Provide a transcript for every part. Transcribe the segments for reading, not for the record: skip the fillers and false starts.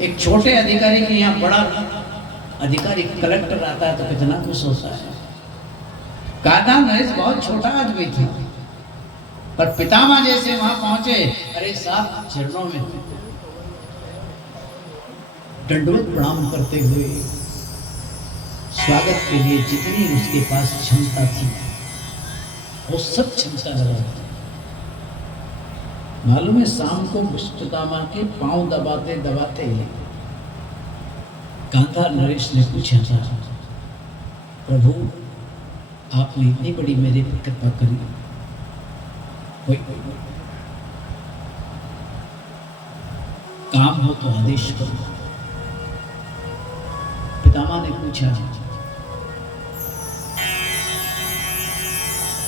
एक छोटे अधिकारी के यहाँ बड़ा अधिकारी कलेक्टर आता है तो कितना खुश होता है। कान्हा नरेश बहुत छोटा आदमी था, पर पितामह जैसे वहां पहुंचे, अरे साहब चरणों में दंडवत प्रणाम करते हुए स्वागत के लिए जितनी उसके पास क्षमता थी वो सब क्षमता लगा। मालूम है शाम को पितामह के पांव दबाते दबाते कान्हा नरेश ने पूछा था, प्रभु आपने इतनी बड़ी मेरे पर कृपा करी, कोई काम हो तो आदेश करो। पितामह ने पूछा,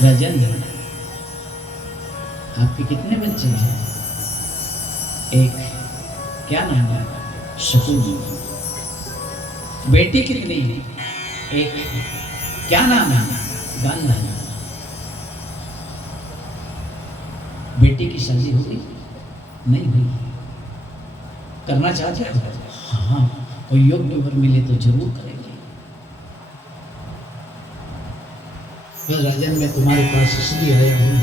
राजन आपके कितने बच्चे हैं? एक, क्या नाम है? शकुनी। बेटी कितनी है? एक, क्या नाम है? गांधा। बेटी की शादी हुई? नहीं हुई। करना चाहते हो? हाँ, कोई योग्य वर मिले तो जरूर करेंगे। राजन मैं तुम्हारे पास इसलिए आया हूं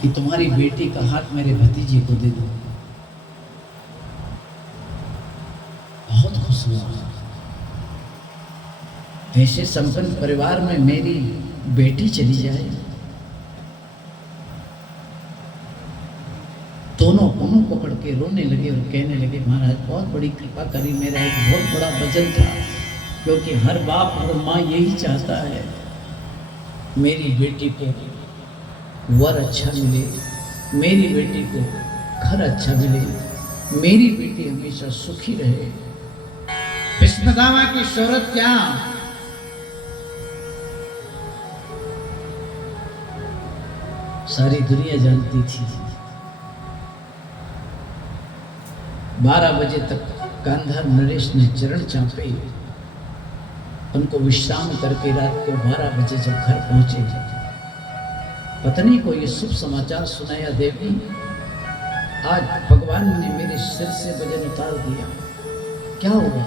कि तुम्हारी बेटी का हाथ मेरे भतीजे को दे दो। बहुत खुश हुआ। ऐसे संपन्न परिवार में मेरी बेटी चली जाए। दोनों मुंह पकड़ के रोने लगे और कहने लगे, महाराज बहुत बड़ी कृपा करी, मेरा एक बहुत बड़ा वजन था, क्योंकि हर बाप और माँ यही चाहता है मेरी बेटी को वर अच्छा मिले, मेरी बेटी को घर अच्छा मिले, मेरी बेटी हमेशा सुखी रहे। भीष्मदामा की शोहरत क्या, सारी दुनिया जानती थी। 12 बजे तक कान्हा नरेश ने चरण चापे, उनको विश्राम करके रात को 12 बजे जब घर पहुंचे, पत्नी को ये शुभ समाचार सुनाया, देवी आज भगवान ने मेरे सिर से वजन उतार दिया। क्या हुआ?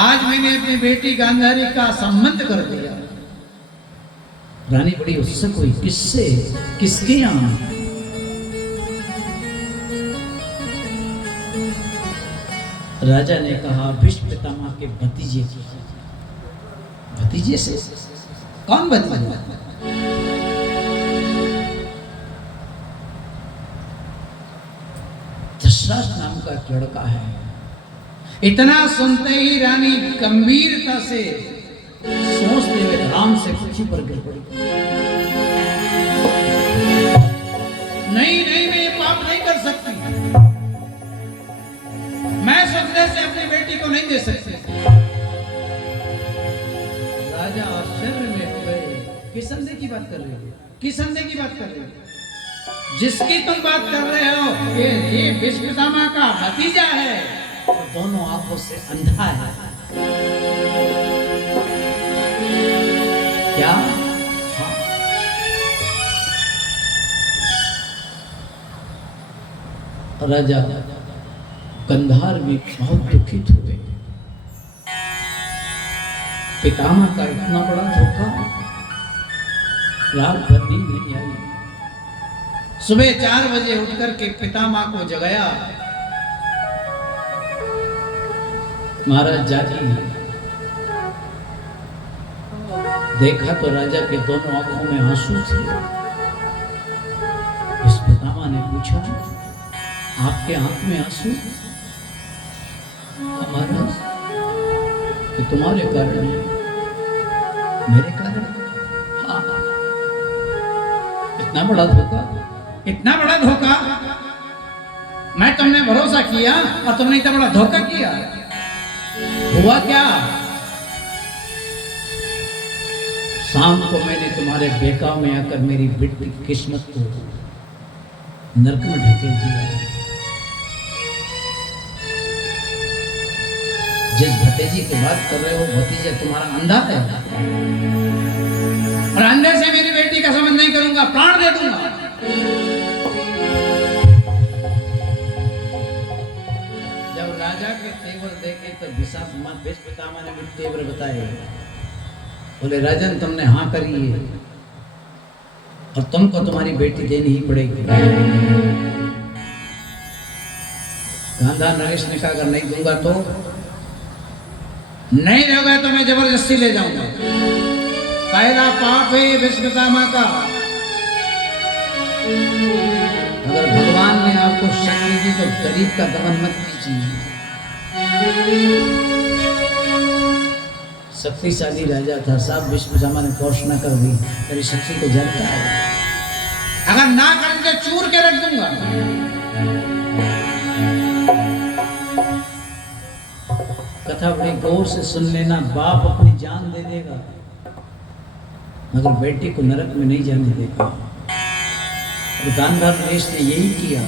आज मैंने अपनी बेटी गांधारी का संबंध कर दिया। रानी बड़ी उत्सुक हुई, किससे, किसके यहाँ? राजा ने कहा, भीष्म पितामह के भतीजे। भतीजे से? कौन भतीजा? दशरथ नाम का एक लड़का है। इतना सुनते ही रानी गंभीरता से सोचते हुए राम से पृथ्वी पर गिर पड़ी। नहीं नहीं, मैं ये पाप नहीं कर सकती, मैं सजदे से अपनी बेटी को नहीं दे सकती। राजा आश्चर्य में हो गए, किस संदेह की बात कर रहे हो? किस संदेह की बात कर रहे हो? जिसकी तुम बात कर रहे हो ये भीष्म पितामह का भतीजा है और दोनों आंखों से अंधा है। क्या? हाँ। राजा गंधार भी बहुत दुखित हुए। पितामह का इतना बड़ा धोखा, रात भर नींद नहीं आई। सुबह 4 बजे उठकर के पितामह को जगाया, महाराज जागी। देखा तो राजा के दोनों आंखों में आंसू थे। इस पितामह ने पूछा, आपके आंख में आंसू? महाराज कि तुम्हारे कारण है। मेरे कारण? हाँ। इतना बड़ा धोखा, इतना बड़ा धोखा। मैं तुमने भरोसा किया और तुमने इतना बड़ा धोखा किया। हुआ क्या? शाम को मैंने तुम्हारे बेकाव में आकर मेरी बेटी की किस्मत को नरक में ढकेल दिया। जिस भतीजी की बात कर रहे हो, भतीजा तुम्हारा अंधा है और अंधे से मेरी बेटी का संबंध नहीं करूंगा, प्राण दे दूंगा। तेवर देखे तो भीष्म पितामह ने भी तेवर बताए। बोले राजन तुमने हाँ करी है और तुमको तुम्हारी बेटी देनी ही पड़ेगी। गांधार नरेश ने कहा अगर नहीं दूंगा तो नहीं दोगे तो मैं जबरदस्ती ले जाऊंगा। पहला पाप है भीष्म पितामह का। अगर भगवान ने आपको शक्ति दी तो गरीब का दमन मत कीजिए। शक्तिशाली राजा था साहब, भीष्म पितामह ने घोषणा कर दी तेरी शक्ति को जानता है, अगर ना करके चूर के रख दूंगा। कथा बड़ी गौर से सुन लेना। बाप अपनी जान दे देगा मगर बेटी को नरक में नहीं जाने देगा। और गांधार नरेश ने यही किया।